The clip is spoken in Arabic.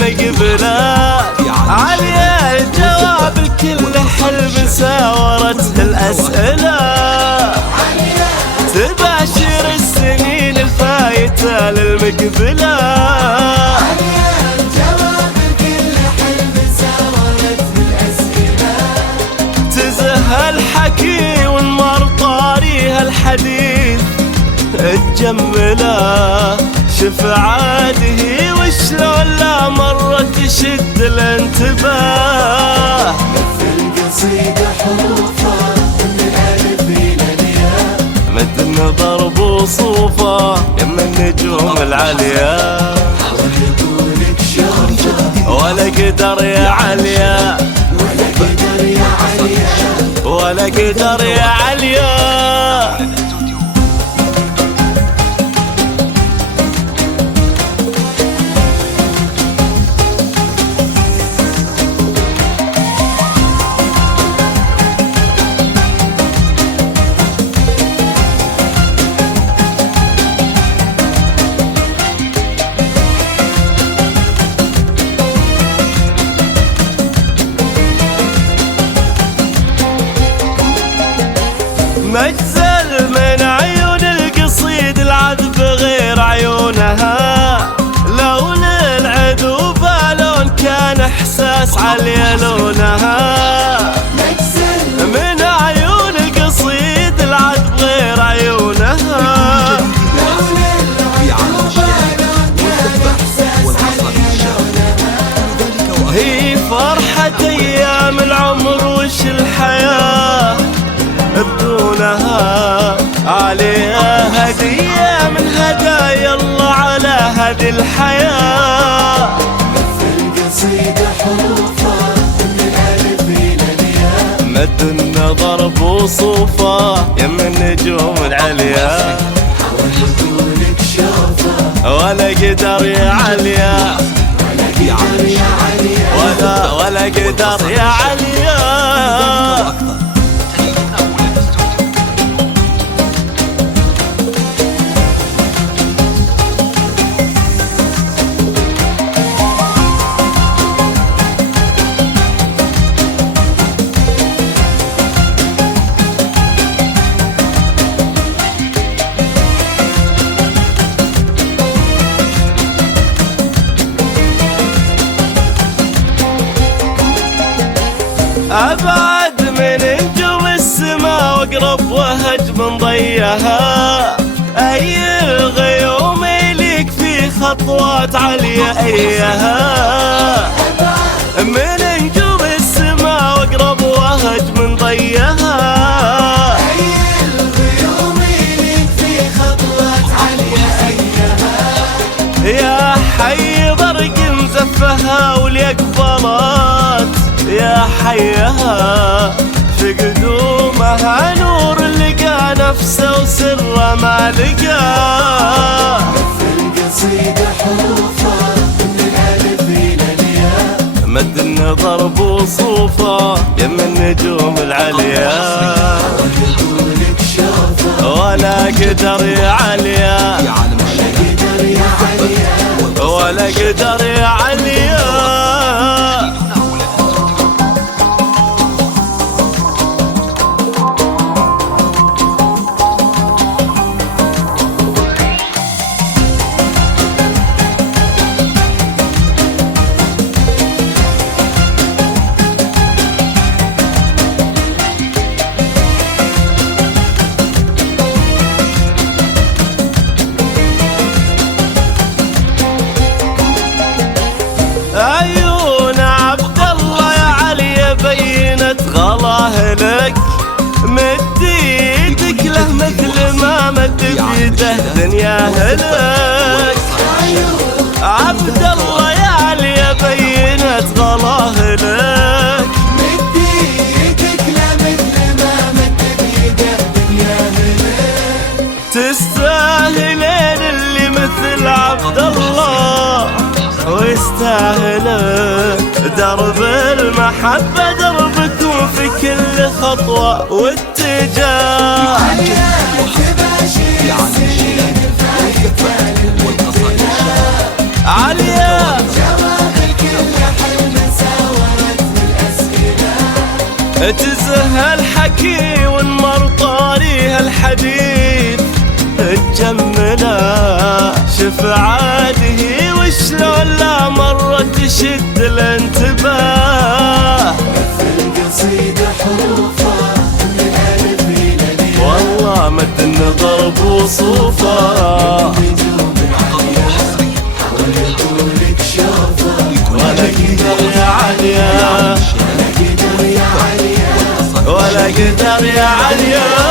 المقبلة. عالية الجواب كل حلم ساورته الأسئلة، تباشر السنين الفايتة للمقبلة. الحكي ونمر طاريها الحديث تجمله، شف عاده وشلون لا مرة تشد الانتباه. في القصيدة حروفها من الألف إلى الياء، مد النظر بوصوفه يم النجوم العالية. ويقولك شوفه ولا قدر يا عليا، ولا قدر يا عليا، ولا قدر يا عليا. مجزل من عيون القصيد العذب غير عيونها، لو للعدو بالون كان احساس علي لونها. مجزل من عيون القصيد العذب غير عيونها، لو للعدو بالون كان إحساس علي لونها. هي فرحة ايام العمر وش الحياة بدونها. عليها هدية من هدايا الله على هذه الحياة. في القصيدة حروفها من الألف إلى الياء، مد النظر بوصوفه يم النجوم العليا. ويقولك شوفه ولا قدر يا عليا، ولا قدر يا عليا، ولا قدر يا عليا. أبعد من نجوم السما واقرب وهج من ضيها، أي الغيوم ليك في خطوات عليا أيها. من نجوم السما واقرب وهج من ضيها، أي الغيوم ليك في خطوات عليا أيها. يا حي برق مزفها واليقبلات يا حيها، في قدومها نور لقى نفسه وسره ما لقاه. في القصيدة حروفها من الألف إلى الياء، مد النظر بوصوفه يم النجوم العليا. ويقولك شوفه ولا قدر يا عليا، ولا قدر يا عليا، ولا قدر يا عليا. عيون عبد الله يا علي بينت غلاه لك، مد ايدك له مثل ما مد بيده دنياه لك. عبد الله يا علي بينت غلاه لك، مد ايدك له مثل ما مد بيده دنياه لك. تستاهلين اللي مثل عبد الله، ويستاهل درب المحبة دربكم في كل خطوة واتجاه. عليا تزهى الحكي ونمر طاريها الحديث تجمله، شف عاده وشلون لا مرة تشد الانتباه. القصيدة حروفها من الألف إلى الياء، والله مد النظر بوصوفه، نجوم العليا حاولوا لك شوفه، ولا قدر يا عليا، ولا قدر يا عليا، ولا قدر يا عليا.